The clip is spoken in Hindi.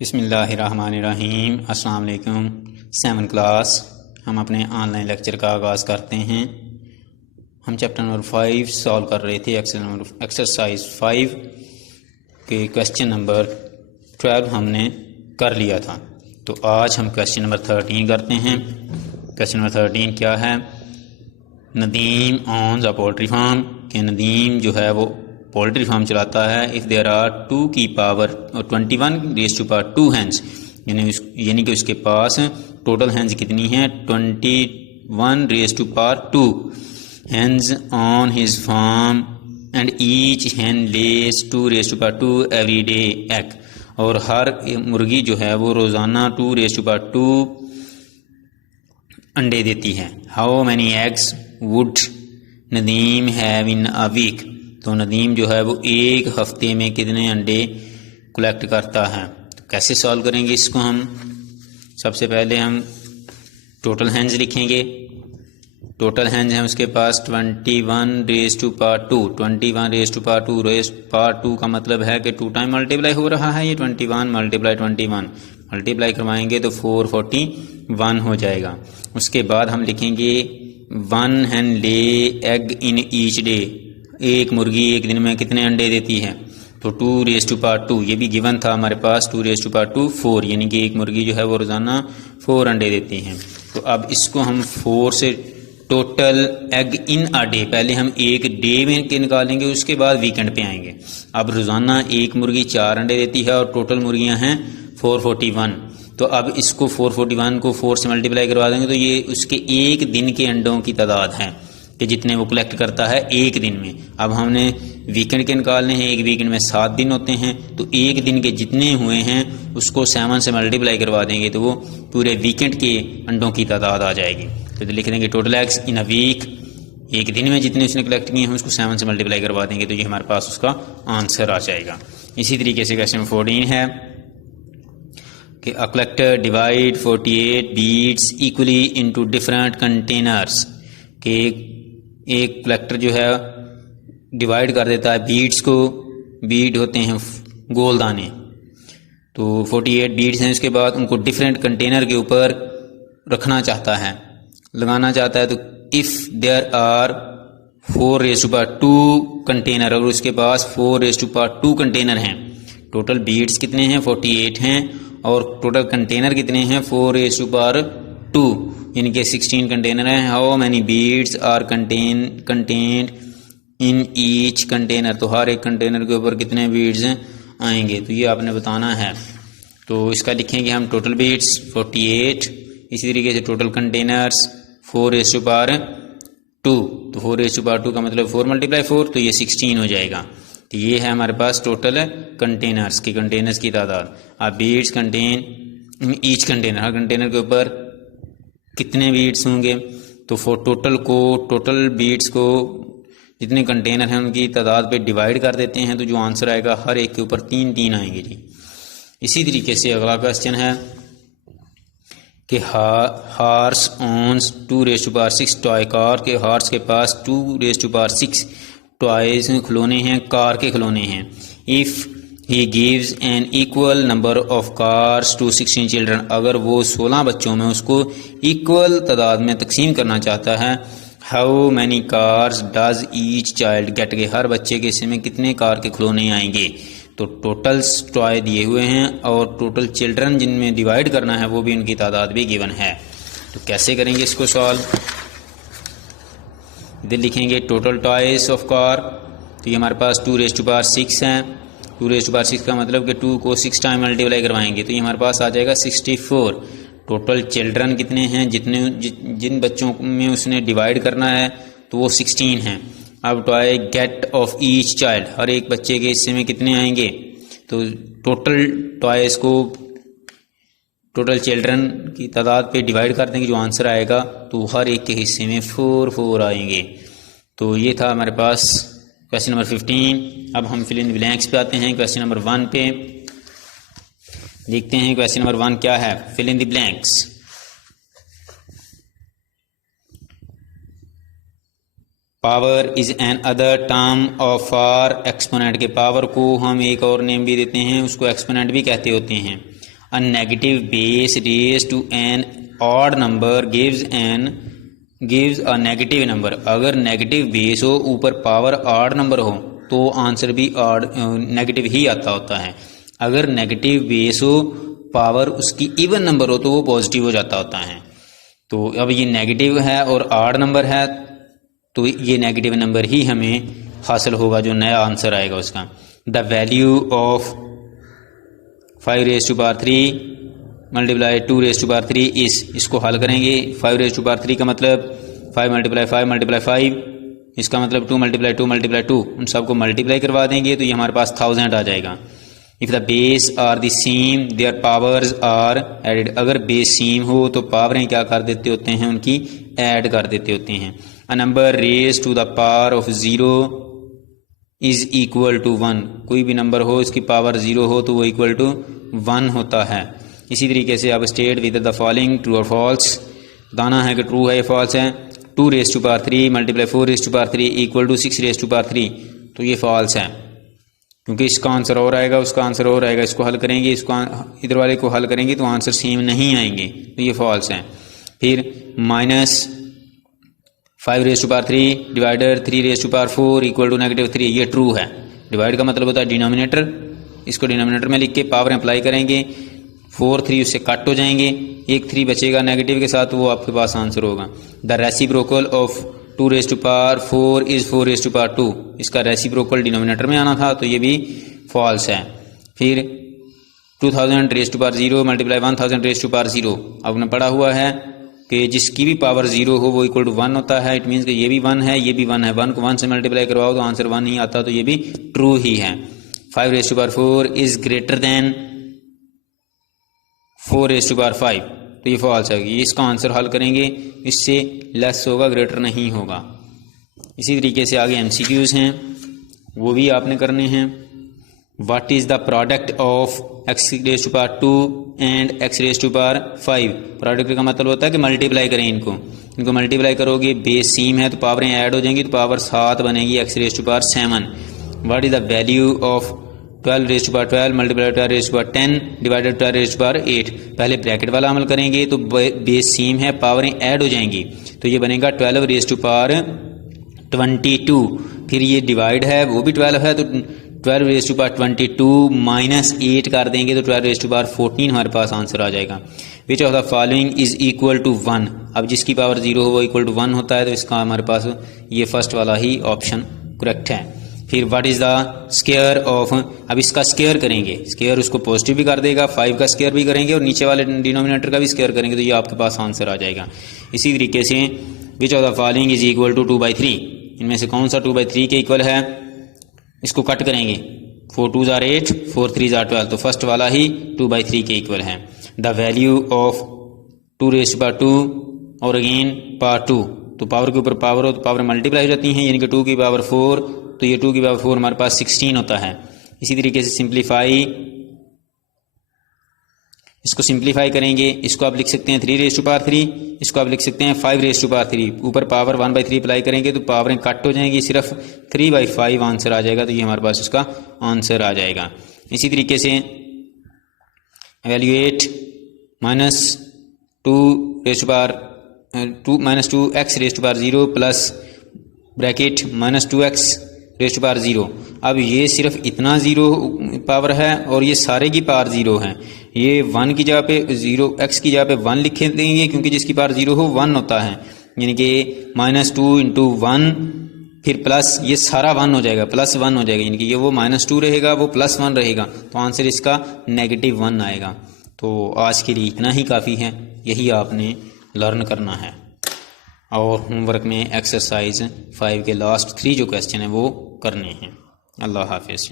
बिस्मिल्लाहिर्रहमानिर्रहीम। अस्सलाम वालेकुम। 7th क्लास हम अपने ऑनलाइन लेक्चर का आगाज़ करते हैं। हम चैप्टर नंबर 5 सॉल्व कर रहे थे। एक्सरसाइज 5 के क्वेश्चन नंबर 12 हमने कर लिया था। तो आज हम क्वेश्चन नंबर 13 करते हैं। क्वेश्चन नंबर 13 क्या है? नदीम ऑन्स अ पोल्ट्री फार्म, कि नदीम जो है वो पोल्ट्री फार्म चलाता है। इफ़ देयर आर 2 की पावर 21 हैंड्स, यानी कि उसके पास टोटल हैंड्स कितनी हैं? 21 hands on his farm and each hen lays 2 every day egg, और हर मुर्गी जो है वो रोज़ाना 2 अंडे देती है। How many eggs would Nadeem have in a week, तो नदीम जो है वो एक हफ्ते में कितने अंडे कलेक्ट करता है। तो कैसे सॉल्व करेंगे इसको? हम सबसे पहले हम टोटल हैंड्स लिखेंगे। टोटल हैंड्स हैं उसके पास 21 का मतलब है कि 2 टाइम मल्टीप्लाई हो रहा है। ये 21 मल्टीप्लाई करवाएंगे तो 441 हो जाएगा। उसके बाद हम लिखेंगे 1 हैन ले एग इन ईच डे, एक मुर्गी एक दिन में कितने अंडे देती है? तो 2 ये भी गिवन था हमारे पास। 2 4, यानी कि एक मुर्गी जो है वो रोज़ाना 4 अंडे देती हैं। तो अब इसको हम 4 से total egg in a day, पहले हम एक डे में के निकालेंगे, उसके बाद वीकेंड पे आएंगे। अब रोज़ाना एक मुर्गी 4 अंडे देती है और टोटल मुर्गियां हैं 441। तो अब इसको 441 को 4 से मल्टीप्लाई करवा देंगे तो ये उसके एक दिन के अंडों की तादाद है कि जितने वो कलेक्ट करता है एक दिन में। अब हमने वीकेंड के निकालने हैं। एक वीकेंड में 7 दिन होते हैं, तो एक दिन के जितने हुए हैं उसको 7 से मल्टीप्लाई करवा देंगे तो वो पूरे वीकेंड के अंडों की तादाद आ जाएगी। तो लिख देंगे total eggs in a week, एक दिन में जितने उसने कलेक्ट किए हैं उसको 7 से मल्टीप्लाई करवा देंगे तो ये हमारे पास उसका आंसर आ जाएगा। इसी तरीके से क्वेश्चन 14 है कि अ collector divide 48 beads equally into different containers, के एक कलेक्टर जो है डिवाइड कर देता है बीड्स को। बीड होते हैं गोल दाने, तो 48 बीड्स हैं। उसके बाद उनको डिफरेंट कंटेनर के ऊपर रखना चाहता है, लगाना चाहता है। तो इफ़ देयर आर 4 कंटेनर, अगर उसके पास 4 कंटेनर हैं, टोटल बीड्स कितने हैं? 48 हैं, और टोटल कंटेनर कितने हैं? 4 यानी कि 16 कंटेनर हैं। How many beads are contained in each container, तो हर एक कंटेनर के ऊपर कितने बीड्स आएंगे, तो ये आपने बताना है। तो इसका लिखेंगे हम टोटल बीड्स 48, इसी तरीके से टोटल कंटेनर्स 4 तो 4 का मतलब 4 × 4, तो ये 16 हो जाएगा। तो ये है हमारे पास टोटल कंटेनर्स की तादाद। अब बीड्स कंटेन ईच कंटेनर, हर कंटेनर के ऊपर कितने बीड्स होंगे? तो टोटल बीड्स को जितने कंटेनर हैं उनकी तादाद पे डिवाइड कर देते हैं, तो जो आंसर आएगा हर एक के ऊपर 3 आएंगे जी। इसी तरीके से अगला क्वेश्चन है कि हार्स ओन्स 2 टॉय कार, के हार्स के पास 2 टॉयज खिलौने हैं, कार के खिलौने हैं। If he gives an equal number of cars to 16 children, अगर वो 16 बच्चों में उसको इक्वल तादाद में तकसीम करना चाहता है। How many cars does each child gate, के हर बच्चे के हिस्से में कितने कार के खिलौने आएंगे? तो टोटल टॉय दिए हुए हैं और टोटल चिल्ड्रन जिनमें डिवाइड करना है वो भी उनकी तादाद भी गिवन है। तो कैसे करेंगे इसको सॉल्व? इधर लिखेंगे टोटल टॉयज ऑफ कार, तो ये हमारे पास 2 हैं। 2 का मतलब कि 2 को 6 टाइम मल्टीप्लाई करवाएंगे तो ये हमारे पास आ जाएगा 64। टोटल चिल्ड्रन कितने हैं? जिन बच्चों में उसने डिवाइड करना है तो वो 16 हैं। अब toy get of each child, हर एक बच्चे के हिस्से में कितने आएंगे? तो टोटल टॉयज को टोटल चिल्ड्रन की तादाद पे डिवाइड कर देंगे, जो आंसर आएगा तो हर एक के हिस्से में 4 आएंगे। तो ये था हमारे पास क्वेश्चन नंबर 15। अब हम फिल इन द ब्लैंक्स पे आते हैं। क्वेश्चन नंबर 1 पे देखते हैं क्वेश्चन नंबर 1 क्या है। Fill in the blanks. Power is another term of for exponent, के पावर को हम एक और नेम भी देते हैं, उसको एक्सपोनेंट भी कहते होते हैं। A negative base raise to an odd number gives a negative number. अगर नेगेटिव बेस हो, ऊपर पावर ऑड नंबर हो, तो आंसर भी ऑड नेगेटिव ही आता होता है। अगर नेगेटिव बेस हो, पावर उसकी इवन नंबर हो, तो वो पॉजिटिव हो जाता होता है। तो अब ये नेगेटिव है और ऑड नंबर है, तो ये नेगेटिव नंबर ही हमें हासिल होगा, जो नया आंसर आएगा उसका। द वैल्यू ऑफ 5⁻³ मल्टीप्लाई 2⁻³ इस, इसको हल करेंगे। 5⁻³ का मतलब 5 × 5 × 5, इसका मतलब 2 × 2 × 2, उन सबको मल्टीप्लाई करवा देंगे तो ये हमारे पास 1000 आ जाएगा। If the base are the same their powers are added. अगर बेस सेम हो तो पावरें क्या कर देते होते हैं, उनकी ऐड कर देते होते हैं। A number raise to the power of 0 is equal to 1। कोई भी नंबर हो, इसकी पावर 0 हो तो वो इक्वल टू 1 होता है। इसी तरीके से अब state with the following, true और फॉल्स। बताना है कि ट्रू है या फॉल्स है। 2⁻³ मल्टीप्लाई 4⁻³ इक्वल टू 6⁻³, तो ये फॉल्स है, क्योंकि इसका आंसर और आएगा, उसका आंसर और आएगा। इसको हल करेंगे, इसको इधर वाले को हल करेंगे तो आंसर सेम नहीं आएंगे, तो ये फॉल्स है। फिर -5⁻³ डिवाइडर 3⁻⁴ इक्वल टू -3, ये ट्रू है। डिवाइड का मतलब होता है डिनोमिनेटर, इसको डिनोमिनेटर में लिख के पावर अप्लाई करेंगे, 4 3 उससे कट हो जाएंगे, एक 3 बचेगा नेगेटिव के साथ, वो आपके पास आंसर होगा। The reciprocal of 2⁻⁴ is 4⁻²। इसका रेसिप्रोकल डिनोमिनेटर में आना था, तो ये भी फॉल्स है। फिर 2000⁻0 मल्टीप्लाई 1000⁻0, आपने पढ़ा हुआ है कि जिसकी भी पावर 0 हो वो इक्वल टू 1 होता है। इट मीन्स कि ये भी 1 है, ये भी 1 है। 1 को 1 से मल्टीप्लाई करवाओ तो आंसर 1 ही आता, तो ये भी ट्रू ही है। 5⁻4 इज ग्रेटर देन 4⁻5, तो ये फॉल्स है। ये इसका आंसर हल करेंगे, इससे लेस होगा, ग्रेटर नहीं होगा। इसी तरीके से आगे MCQs हैं, वो भी आपने करने हैं। What is the product of x⁻² and x⁻5। Product का मतलब होता है कि मल्टीप्लाई करें इनको मल्टीप्लाई करोगे, बेस सेम है तो पावरें ऐड हो जाएंगी, तो पावर 7 बनेगी x⁻7। What is the value of 12⁻12 multiply 12⁻10 divided 12⁻8। पहले ब्रैकेट वाला अमल करेंगे तो बेस सेम है, पावरें ऐड हो जाएंगी, तो ये बनेगा 12⁻22। फिर ये डिवाइड है, वो भी 12 है, तो 12⁻22 -8 कर देंगे तो 12⁻14 हमारे पास आंसर आ जाएगा। Which of the following is equal to 1। अब जिसकी पावर 0 हो वो इक्वल टू 1 होता है, तो इसका हमारे पास ये फर्स्ट वाला ही ऑप्शन करेक्ट है। फिर what is the square of, अब इसका स्क्वायर करेंगे, स्क्वायर उसको पॉजिटिव भी कर देगा, 5 का स्क्वायर भी करेंगे और नीचे वाले डिनोमिनेटर का भी स्क्वायर करेंगे, तो ये आपके पास आंसर आ जाएगा। इसी तरीके से which of the following is equal to 2/3। इनमें से कौन सा 2/3 के इक्वल है, इसको कट करेंगे, 4 2 = 8, 4 3 = 12, तो फर्स्ट वाला ही 2/3 के इक्वल है। द वैल्यू ऑफ 2⁻² और अगेन पावर 2, तो पावर के ऊपर पावर हो तो पावर मल्टीप्लाई हो जाती हैं, यानी कि 2 की पावर 4, तो ये 2 की पावर 4 हमारे पास 16 होता है। इसी तरीके से इसको सिंप्लीफाई करेंगे, इसको आप लिख सकते हैं 3⁻3, इसको आप लिख सकते हैं 5⁻3। ऊपर पावर 1/3 अप्लाई करेंगे तो पावरें कट हो जाएंगी, सिर्फ 3/5 आंसर आ जाएगा, तो ये हमारे पास इसका आंसर आ जाएगा। इसी तरीके से evaluate -2x⁻0 plus bracket -2x⁻0। अब ये सिर्फ इतना 0 पावर है और ये सारे की पावर 0 है। ये 1 की जगह पे 0, x की जगह पे 1 लिख देंगे, क्योंकि जिसकी पावर 0 हो 1 होता है, यानी कि -2 × 1 फिर प्लस ये सारा 1 हो जाएगा, +1 हो जाएगा, यानी कि ये वो -2 रहेगा, वो +1 रहेगा, तो आंसर इसका -1 आएगा। तो आज के लिए इतना ही काफ़ी है, यही आपने लर्न करना है। और होमवर्क में एक्सरसाइज 5 के लास्ट 3 जो क्वेश्चन है वो करने हैं। अल्लाह हाफिज़।